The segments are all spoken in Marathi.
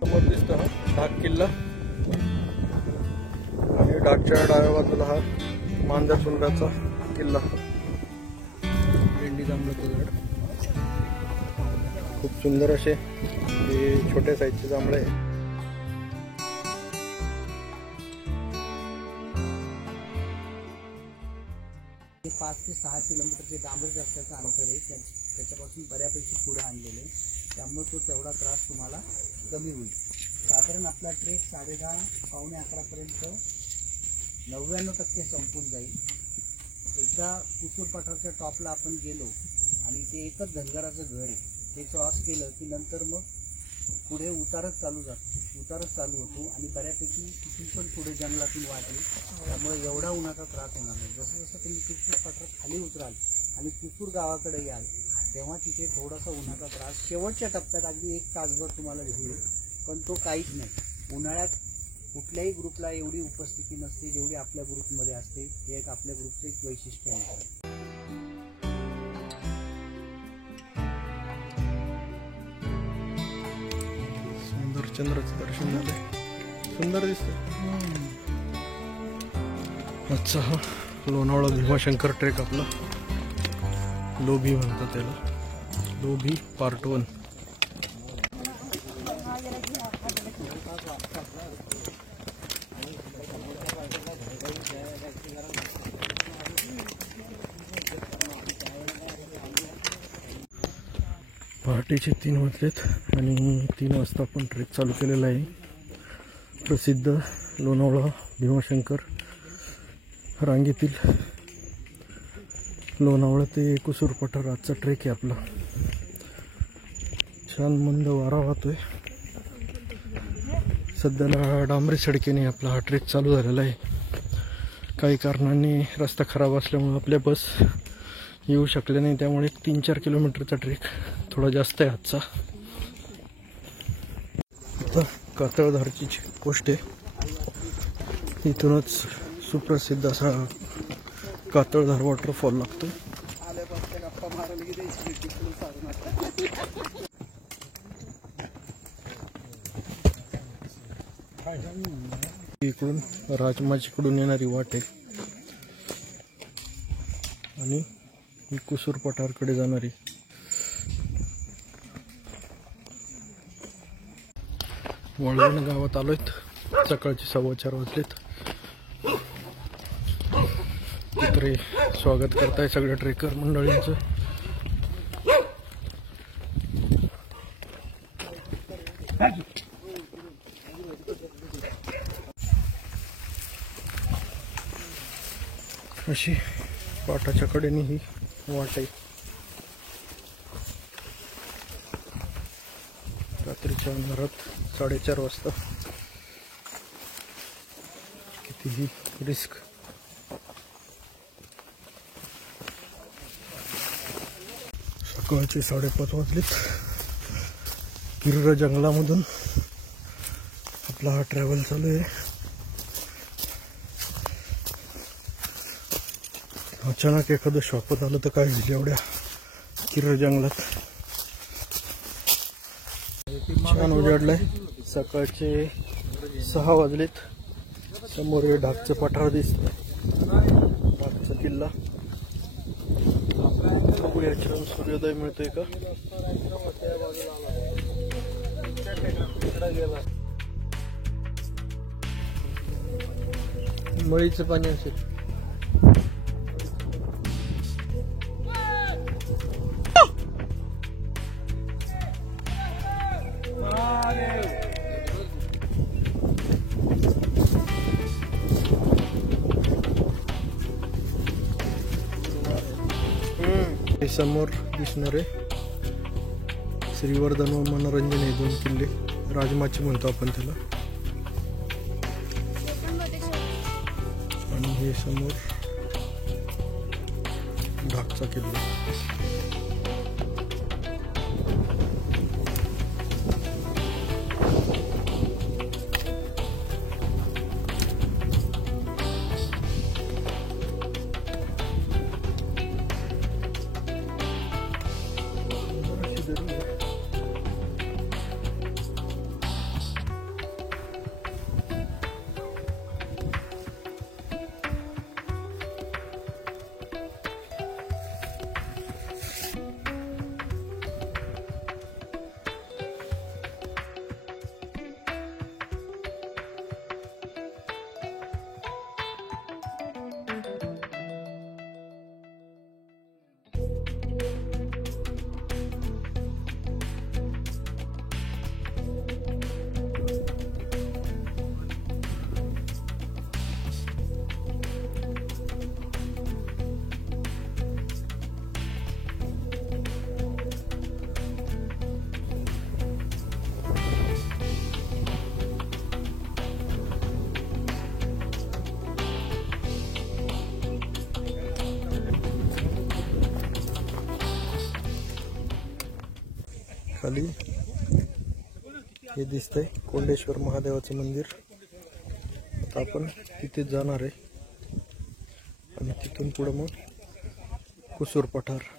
समोर दिसतो हा ढाक किल्ला आणि ढाकच्या डाव्या बाजूला हा मांजर चुंडाचा किल्ला, भेंडी जांभळाचं झाड. खूप सुंदर असे हे छोट्या साईजचे जांभळे आहे. हे 5 ते 6 किलोमीटरचे डांबरी रस्त्याचं अंतर आहे. त्याच्यापासून बऱ्यापैकी पुढे आणलेलं आहे, त्यामुळे तो तेवढा त्रास तुम्हाला कमी होईल. साधारण आपला ट्रेक 10:30 पावणे 11पर्यंत 99% संपून जाईल. एकदा कुसूर पठाराच्या टॉपला आपण गेलो आणि ते एकच धनगराचं घर आहे, ते क्रॉस केलं की नंतर मग पुढे उतारच चालू होतो आणि बऱ्यापैकी तिथून पण पुढे जंगलातून वाट आहे. त्यामुळे एवढा उन्हाचा त्रास होणार नाही. जसं जसं तुम्ही कुसूर पठारात खाली उतराल आणि कुसूर गावाकडे याल तेव्हा तिथे थोडासा उन्हाचा त्रास शेवटच्या टप्प्यात अगदी 1 तासभर तुम्हाला होईल, पण तो काहीच नाही. उन्हाळ्यात कुठल्याही ग्रुपला एवढी उपस्थिती नसते जेवढी आपल्या ग्रुपमध्ये असते. हे एक आपल्या ग्रुपचं एक वैशिष्ट्य आहे. सुंदर चंद्राचं दर्शन झालंय, सुंदर दिसतंय. अच्छा हा लोणावळा भीमाशंकर ट्रेक आपला, लोभी म्हणतात त्याला, लोभी पार्ट 1. पहाटेचे 3 वाजलेत आणि 3 वाजता आपण ट्रेक चालू केलेला आहे. प्रसिद्ध लोणावळा भीमाशंकर रांगेतील लोणावळा ते कुसूर पठार आजचा ट्रेक आहे आपला. छान मंद वारा वाहतोय. सध्याला डांबरी सडकेने आपला हा ट्रेक चालू झालेला आहे. काही कारणांनी रस्ता खराब असल्यामुळे आपल्या बस येऊ शकले नाही, त्यामुळे 3-4 किलोमीटरचा ट्रेक थोडा जास्त आहे आजचा. आता कातळधारची पोस्ट आहे, इथूनच सुप्रसिद्ध असा कातळधार वॉटरफॉल लागतो. इकडून राजमाचीकडून येणारी वाट आहे आणि ही कुसूर पठारकडे जाणारी. वळवण गावात आलोयत. सकाळचे 4:15 वाजलेत. इथे स्वागत करताय सगळ्या ट्रेकर मंडळींचं. अशी पाटाच्या कडेने ही वाट आहे. रात्रीच्या अंधारात 4:30 वाजता कितीही रिस्क. सकाळचे 5:30 वाजलेत. गिर्र जंगलामधून आपला हा ट्रॅव्हल चालू आहे. अचानक एखादं शॉपत आलं तर काय होईल एवढ्या किर्र जंगलात. छान उजाडलंय. सकाळचे 6 वाजलेत. समोर हे ढाकचं पठार दिसतंय, ढाकचा किल्ला. बघूया छान सूर्योदय मिळतोय का. मळीचं पाणी असेल. समोर दिसणारे श्रीवर्धन व मनोरंजन हे 2 किल्ले, राजमाची म्हणतो आपण त्याला. आणि हे समोर ढाकचा किल्ला. खाली हे दिसतंय कोंडेश्वर महादेवाचं मंदिर. आता आपण तिथे जाणार आहे आणि तिथून पुढे मग कुसूर पठार.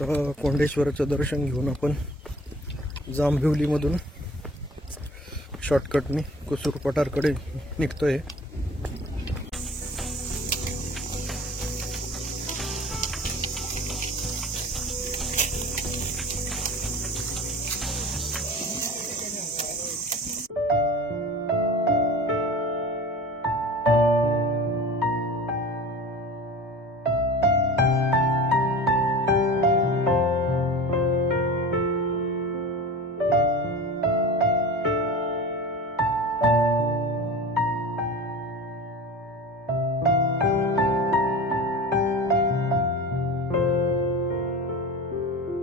तर कोंडेश्वराचं दर्शन घेऊन आपण जांभिवलीमधून शॉर्टकटने कुसूर पठारकडे निघतोय.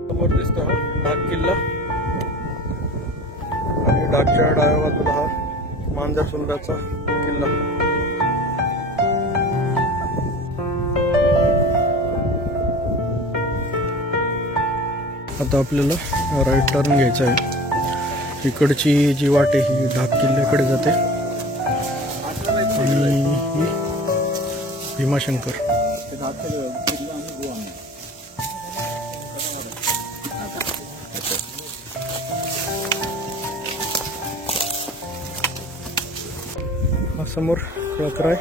समोर दिसतो हा डाक किल्ला आणि डाकच्या डाव्या बाजूला हा मांजरसुंदाचा किल्ला. आता आपल्याला राईट टर्न घ्यायचा आहे. इकडची जी वाट आहे ही डाक किल्ल्याकडे जाते आणि ही भीमाशंकर. समोर रात्र आहे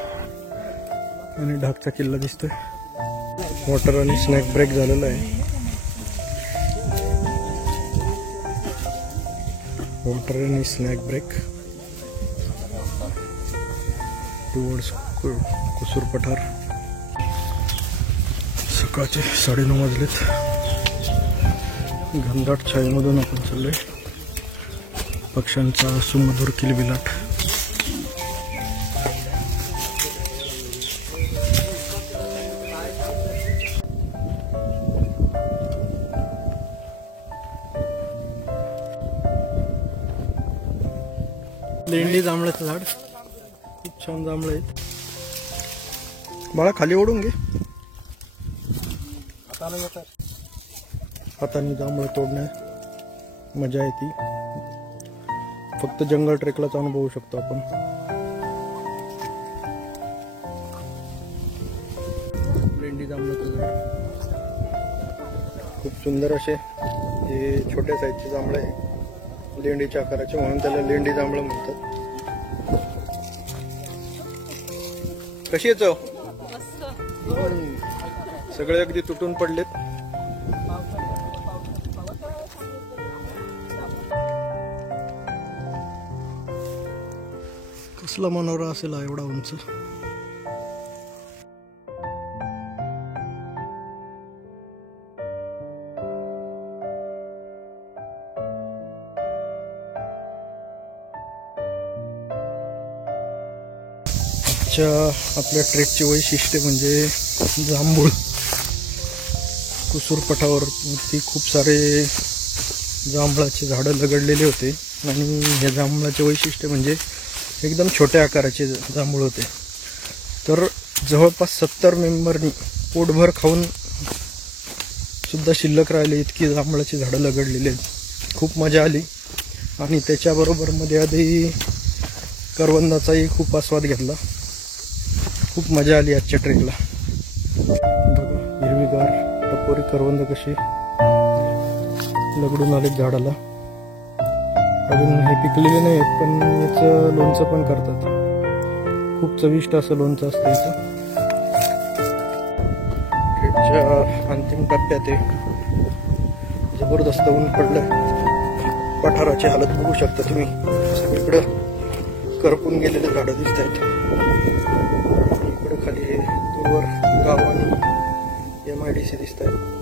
आणि ढाकचा किल्ला दिसतोय. वॉटर आणि स्नॅक ब्रेक झालेला आहे. वॉटर आणि स्नॅक ब्रेक टुवर्ड्स कुसूर पठार. सकाळचे 9:30 वाजलेत. घनदाट छायेमधून आपण चाललोय. पक्ष्यांचा सुमधुर किलबिलाट. लेंडी जांभळाचं झाड, खूप छान जांभळं आहेत. बाळा खाली ओढून घे. हाताने जांभळं तोडण्यात मजा येते. फक्त जंगल ट्रेकलाच अनुभवू शकतो आपण. लेंडी जांभळाचं झाड खूप सुंदर असे हे छोट्या साईजचे जांभळे आहे. लेंडीच्या आकाराचे म्हणून त्याला लेंडी जांभळं म्हणतात. कशी आहे चव? सगळे अगदी तुटून पडलेत. कसला मनोरा असेल एवढा उंच. आपल्या ट्रेकची वैशिष्ट्य म्हणजे जांभूळ. कुसूर पठारावरती खूप सारे जांभळाचे झाडं लगडलेले होते आणि या जांभळाचे वैशिष्ट्य म्हणजे एकदम छोट्या आकाराचे जांभूळ होते. तर जवळपास 70 मेंबरनी पोटभर खाऊन सुद्धा शिल्लक राहिले इतकी जांभळाची झाडं लगडलेली आहेत. खूप मजा आली आणि त्याच्याबरोबर मध्ये आधी करवंदाचाही खूप आस्वाद घेतला. खूप मजा आली आजच्या ट्रेकला. हिरवीगार टपोरी करवंद कशी लगडून आले झाडाला. अजून हे पिकलेले नाहीत पण याचं लोणचं पण करतात. खूप चविष्ट असं लोणचं असतं याचं. ट्रेकच्या अंतिम टप्प्यात जबरदस्त ऊन पडलं. पठाराची हालत बघू शकता तुम्ही. सगळीकडं करपून गेलेले झाडं दिसत आहेत. इकडे खाली दूरवर गाव आणि MIDC दिसत आहेत.